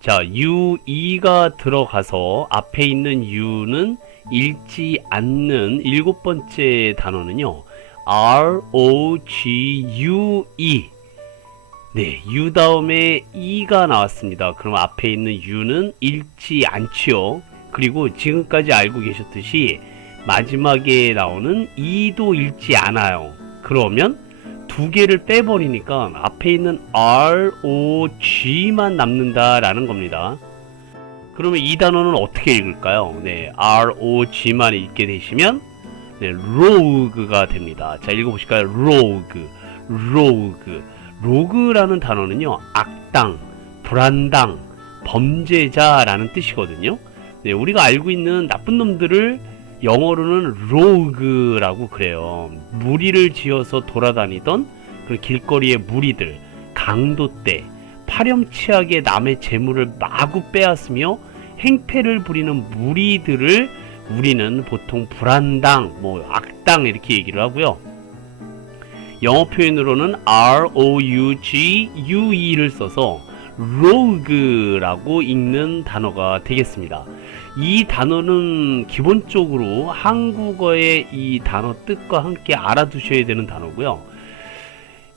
자, U2가 들어가서 앞에 있는 U는 읽지 않는 일곱 번째 단어는요. ROGUE. 네, U 다음에 E가 나왔습니다. 그럼 앞에 있는 U는 읽지 않지요. 그리고 지금까지 알고 계셨듯이 마지막에 나오는 E도 읽지 않아요. 그러면 두 개를 빼버리니까 앞에 있는 ROG만 남는다라는 겁니다. 그러면 이 단어는 어떻게 읽을까요? 네, ROG만 읽게 되시면 네, rogue가 됩니다. 자, 읽어보실까요? rogue. 로그라는 단어는요, 악당, 불안당, 범죄자라는 뜻이거든요. 네, 우리가 알고 있는 나쁜 놈들을 영어로는 rogue라고 그래요. 무리를 지어서 돌아다니던 그런 길거리의 무리들, 강도떼, 파렴치하게 남의 재물을 마구 빼앗으며 행패를 부리는 무리들을 우리는 보통 불안당, 악당 이렇게 얘기를 하고요. 영어 표현으로는 ROUGUE를 써서 rogue라고 읽는 단어가 되겠습니다. 이 단어는 기본적으로 한국어의 이 단어 뜻과 함께 알아두셔야 되는 단어고요.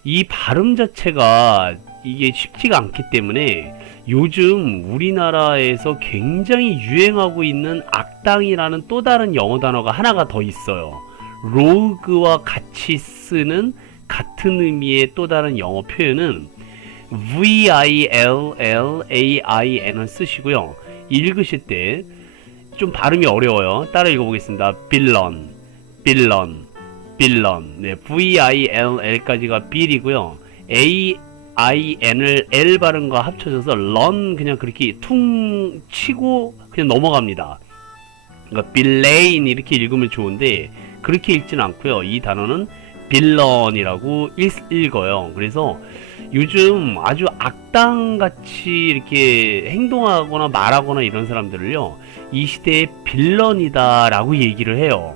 이 발음 자체가 이게 쉽지가 않기 때문에 요즘 우리나라에서 굉장히 유행하고 있는 악당이라는 또 다른 영어 단어가 하나가 더 있어요. rogue와 같이 쓰는 같은 의미의 또 다른 영어 표현은 VILLAIN을 쓰시고요. 읽으실 때 좀 발음이 어려워요. 따라 읽어보겠습니다. 빌런. 네, VILL까지가 빌이고요. AIN을 L 발음과 합쳐져서 run 그냥 그렇게 퉁 치고 그냥 넘어갑니다. 그러니까 빌레인 이렇게 읽으면 좋은데 그렇게 읽지는 않고요. 이 단어는 빌런이라고 읽어요. 그래서 요즘 아주 악당같이 이렇게 행동하거나 말하거나 이런 사람들을요, 이 시대의 빌런이다 라고 얘기를 해요.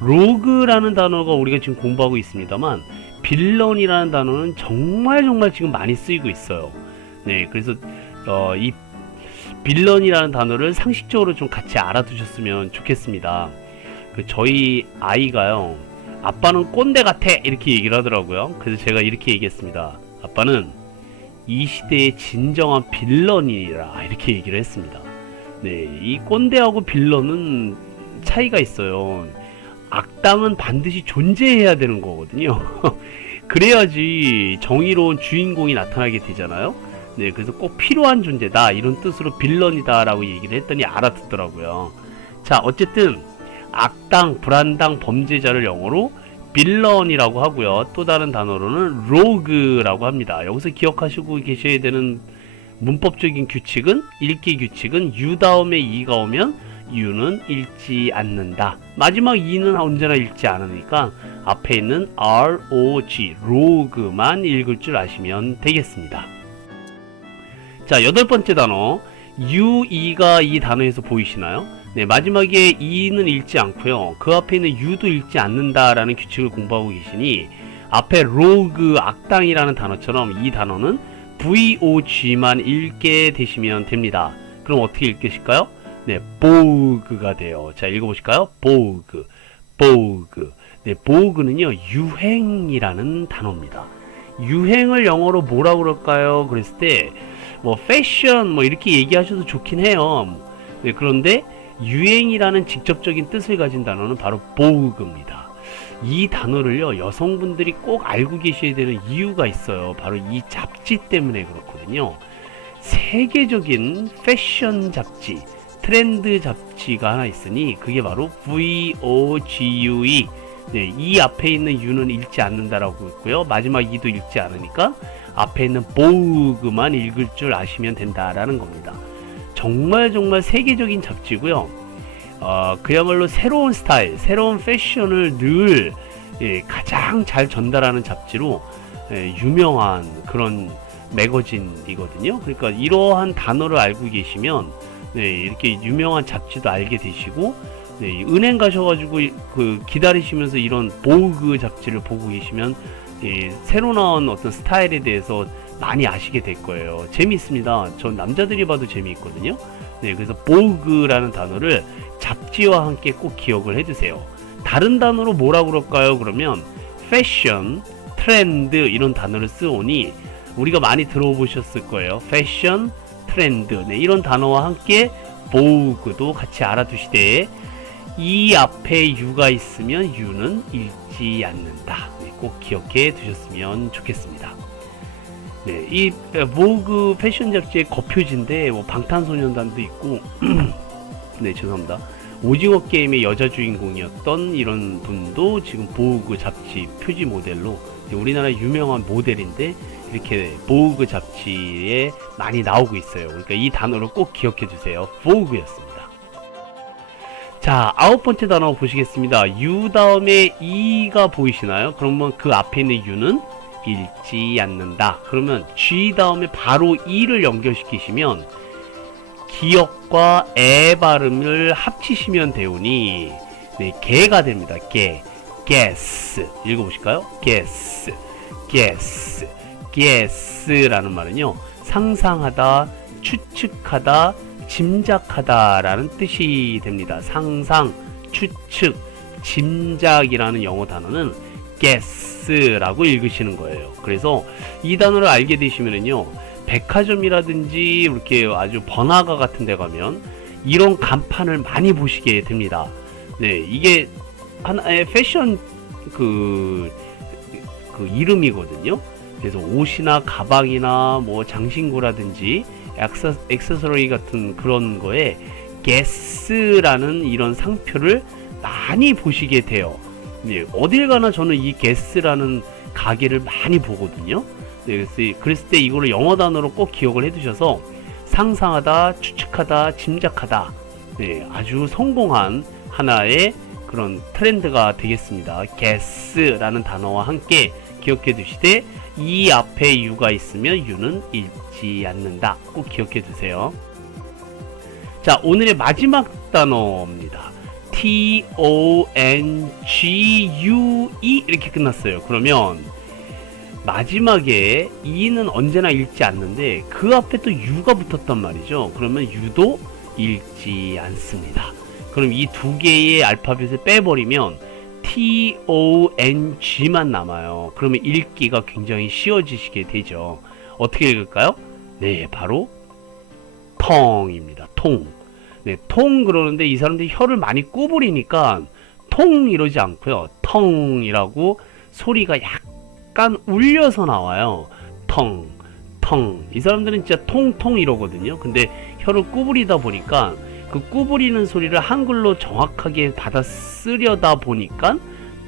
로그라는 단어가 우리가 지금 공부하고 있습니다만 빌런이라는 단어는 정말 지금 많이 쓰이고 있어요. 네, 그래서 이 빌런이라는 단어를 상식적으로 좀 같이 알아두셨으면 좋겠습니다. 저희 아이가요, 아빠는 꼰대 같아 이렇게 얘기를 하더라고요. 그래서 제가 이렇게 얘기했습니다. 아빠는 이 시대의 진정한 빌런이라 이렇게 얘기를 했습니다. 네, 이 꼰대하고 빌런은 차이가 있어요. 악당은 반드시 존재해야 되는 거거든요. 그래야지 정의로운 주인공이 나타나게 되잖아요. 네, 그래서 꼭 필요한 존재다 이런 뜻으로 빌런이다 라고 얘기를 했더니 알아듣더라고요. 자, 어쨌든 악당, 불안당, 범죄자를 영어로 빌런이라고 하고요. 또 다른 단어로는 로그라고 합니다. 여기서 기억하시고 계셔야 되는 문법적인 규칙은, 읽기 규칙은 U 다음에 E가 오면 U는 읽지 않는다. 마지막 E는 언제나 읽지 않으니까 앞에 있는 ROG, 로그만 읽을 줄 아시면 되겠습니다. 자, 여덟 번째 단어 UE가 이 단어에서 보이시나요? 네, 마지막에 E는 읽지 않고요. 그 앞에 있는 U도 읽지 않는다라는 규칙을 공부하고 계시니 앞에 로그, 악당이라는 단어처럼 이 단어는 VOG만 읽게 되시면 됩니다. 그럼 어떻게 읽으실까요? 네, 보그가 돼요. 자, 읽어보실까요? 보그. 네, 보그는요, 유행이라는 단어입니다. 유행을 영어로 뭐라고 그럴까요? 그랬을 때 패션 이렇게 얘기하셔도 좋긴 해요. 네, 그런데 유행이라는 직접적인 뜻을 가진 단어는 바로 보그입니다. 이 단어를요, 여성분들이 꼭 알고 계셔야 되는 이유가 있어요. 바로 이 잡지 때문에 그렇거든요. 세계적인 패션 잡지, 트렌드 잡지가 하나 있으니 그게 바로 VOGUE. 네, 이 앞에 있는 U는 읽지 않는다라고 있고요. 마지막 E도 읽지 않으니까 앞에 있는 보그만 읽을 줄 아시면 된다라는 겁니다. 정말 세계적인 잡지고요. 그야말로 새로운 스타일, 새로운 패션을 늘 가장 잘 전달하는 잡지로 유명한 그런 매거진이거든요. 그러니까 이러한 단어를 알고 계시면 이렇게 유명한 잡지도 알게 되시고, 은행 가셔가지고 기다리시면서 이런 보그 잡지를 보고 계시면 새로 나온 어떤 스타일에 대해서 많이 아시게 될 거예요. 재미있습니다. 전 남자들이 봐도 재미있거든요. 네, 그래서 보그라는 단어를 잡지와 함께 꼭 기억을 해두세요. 다른 단어로 뭐라 그럴까요? 그러면 패션, 트렌드 이런 단어를 쓰오니 우리가 많이 들어보셨을 거예요. 패션, 트렌드 네, 이런 단어와 함께 보그도 같이 알아두시되 이 앞에 유가 있으면 유는 읽지 않는다. 네, 꼭 기억해 두셨으면 좋겠습니다. 네, 이 보그 패션 잡지의 거표지인데 뭐 방탄소년단도 있고 네, 죄송합니다. 오징어 게임의 여자 주인공이었던 이런 분도 지금 보그 잡지 표지 모델로 우리나라 유명한 모델인데 이렇게 보그 잡지에 많이 나오고 있어요. 그러니까 이 단어를 꼭 기억해 주세요. 보그였습니다. 자, 9번째 단어 보시겠습니다. U 다음에 E가 보이시나요? 그러면 그 앞에 있는 U는 읽지 않는다. 그러면 G 다음에 바로 E를 연결시키시면 기역과 애 발음을 합치시면 되오니 네, 개가 됩니다. 개, guess 읽어보실까요? guess, guess, guess라는 말은요 상상하다, 추측하다, 짐작하다 라는 뜻이 됩니다. 상상, 추측, 짐작이라는 영어 단어는 guess라고 읽으시는 거예요. 그래서 이 단어를 알게 되시면은요 백화점이라든지 이렇게 아주 번화가 같은 데 가면 이런 간판을 많이 보시게 됩니다. 네, 이게 하나의 패션 그 이름이거든요. 그래서 옷이나 가방이나 뭐 장신구라든지 액세서리 같은 그런 거에 게스라는 이런 상표를 많이 보시게 돼요. 네, 어딜 가나 저는 이 게스라는 가게를 많이 보거든요. 네, 그랬을 때 이거를 영어 단어로 꼭 기억을 해두셔서 상상하다, 추측하다, 짐작하다 네, 아주 성공한 하나의 그런 트렌드가 되겠습니다. guess라는 단어와 함께 기억해 두시되 이 앞에 U가 있으면 U는 읽지 않는다. 꼭 기억해 두세요. 자, 오늘의 마지막 단어입니다. T-O-N-G-U-E 이렇게 끝났어요. 그러면 마지막에 E는 언제나 읽지 않는데 그 앞에 또 U가 붙었단 말이죠. 그러면 U도 읽지 않습니다. 그럼 이 두 개의 알파벳을 빼버리면 T-O-N-G만 남아요. 그러면 읽기가 굉장히 쉬워지시게 되죠. 어떻게 읽을까요? 네, 바로 텅입니다. 통. 네, 통 그러는데 이 사람들이 혀를 많이 구부리니까 통 이러지 않고요. 텅이라고 소리가 약간 울려서 나와요. 텅, 텅. 이 사람들은 진짜 통통 이러거든요. 근데 혀를 구부리다 보니까 그 구부리는 소리를 한글로 정확하게 받아 쓰려다 보니까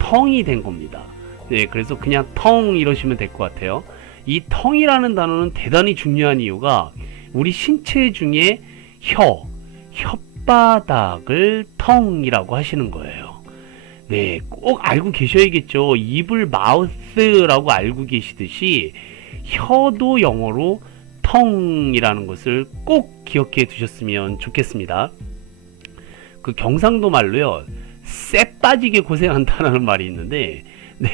텅이 된 겁니다. 네, 그래서 그냥 텅 이러시면 될 것 같아요. 이 텅이라는 단어는 대단히 중요한 이유가 우리 신체 중에 혓바닥을 텅이라고 하시는 거예요. 네, 꼭 알고 계셔야겠죠. 입을 마우스라고 알고 계시듯이 혀도 영어로 텅이라는 것을 꼭 기억해 두셨으면 좋겠습니다. 그 경상도 말로요, 쎄 빠지게 고생한다라는 말이 있는데, 네,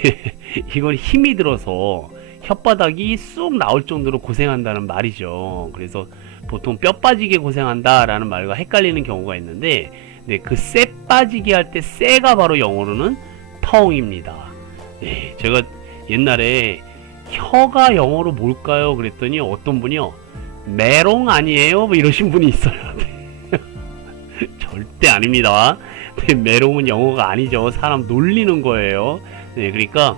이건 힘이 들어서 혓바닥이 쑥 나올 정도로 고생한다는 말이죠. 그래서 보통 뼈 빠지게 고생한다라는 말과 헷갈리는 경우가 있는데, 네, 그 쎄 빠지게 할 때 쎄가 바로 영어로는 텅입니다. 네, 제가 옛날에 혀가 영어로 뭘까요? 그랬더니 어떤 분이요, 메롱 아니에요? 뭐 이러신 분이 있어요. 절대 아닙니다. 네, 메롱은 영어가 아니죠. 사람 놀리는 거예요. 네, 그러니까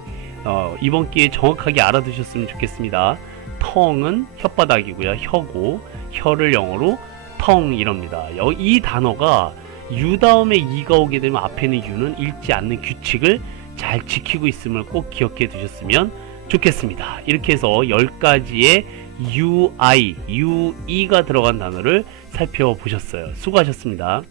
이번 기회에 정확하게 알아두셨으면 좋겠습니다. 텅은 혓바닥이고요. 혀고 혀를 영어로 텅 이럽니다. 이 단어가 U 다음에 E가 오게 되면 앞에는 U는 읽지 않는 규칙을 잘 지키고 있음을 꼭 기억해 두셨으면 좋겠습니다. 이렇게 해서 10가지의 UI, UE가 들어간 단어를 살펴보셨어요. 수고하셨습니다.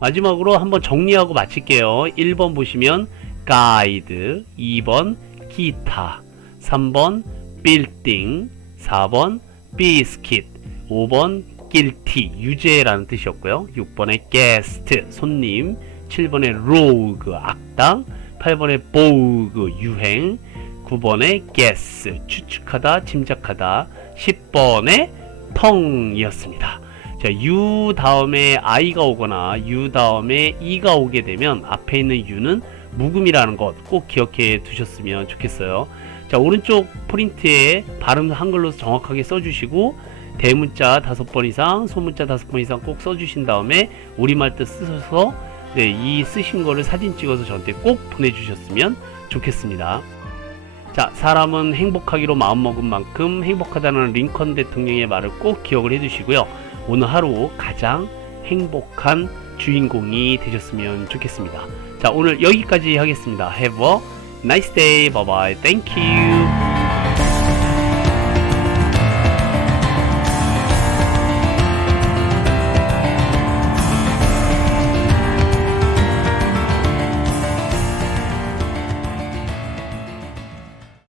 마지막으로 한번 정리하고 마칠게요. 1번 보시면 가이드, 2번 기타, 3번 빌딩, 4번 비스킷, 5번 guilty, 유죄라는 뜻이었고요. 6번에 guest, 손님, 7번에 rogue, 악당, 8번에 vogue, 유행, 9번에 guess, 추측하다, 짐작하다. 10번에 텅이었습니다. 자, U 다음에 I가 오거나 U 다음에 E가 오게 되면 앞에 있는 U는 묵음이라는 것 꼭 기억해 두셨으면 좋겠어요. 자, 오른쪽 프린트에 발음 한글로 정확하게 써주시고 대문자 5번 이상, 소문자 5번 이상 꼭 써주신 다음에 우리말 뜻 쓰셔서 이 쓰신 거를 사진 찍어서 저한테 꼭 보내주셨으면 좋겠습니다. 자, 사람은 행복하기로 마음먹은 만큼 행복하다는 링컨 대통령의 말을 꼭 기억을 해두시고요. 오늘 하루 가장 행복한 주인공이 되셨으면 좋겠습니다. 자, 오늘 여기까지 하겠습니다. Have a nice day. Bye bye. Thank you.